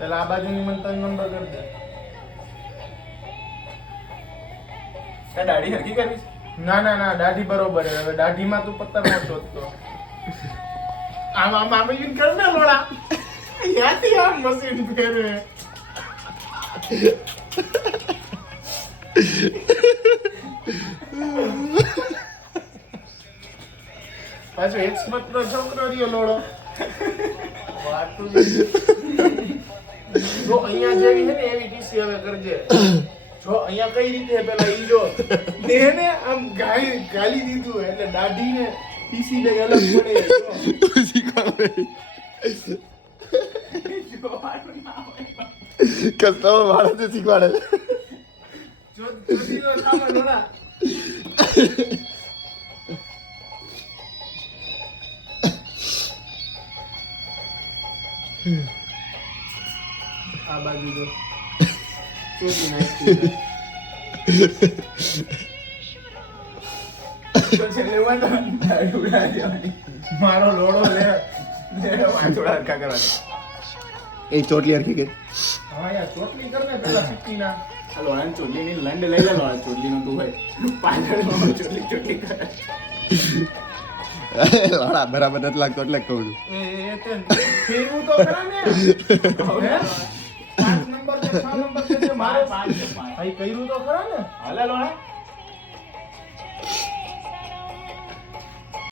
પેલા આ બાજુની મને 3 નંબર કરી દે. તાર દાઢી હરખી કરવી છે? ના દાઢી બરોબર છે. હવે દાઢીમાં તું પત્તર નો શોધતો. આમ યુન કર ને લોડા. યાથી આમ મશીન ફેરવે. પાછો એક્સમત નો છોકરો રહ્યો લોડો. જો અહીંયા જેવી છે ને એવી ટીસી હવે કરજે. જો અહીંયા કઈ રીતે પેલા ઈ જો એને આમ ગાલી દીધું એટલે દાઢી ને ટીસી ને અલગ પડે. તું શીખવાડે જોવાનું ના હોય. કસ્ટમર માણસ શીખવાડે. જો દીનો સામે લોડા. આ બાજુ જો ચોટી નાખી છે. તો છેલ્લે વાંધો દાઢી ઉડાડી દેવાની. મારો લોડો લે. વાંચોડા હરખા કરવાના. એ ચોટલી હરખી કે હા યાર ચોટલી કર ને પેલા સિક્કીના. આ લોહાની ચોટલીની લંડ લઈ લે. લોહાની ચોટલીનો તું ભાઈ પાછળ ચોટલી કરે. લોડા બરાબર નથી લાગતો એટલે કહું છું. એ તે ફેરવું તો ખરા ને. હે? 5 નંબર કે 6 નંબર કે જે મારે પાંચ. ભાઈ કર્યું તો ખરા ને. હાલે લોહા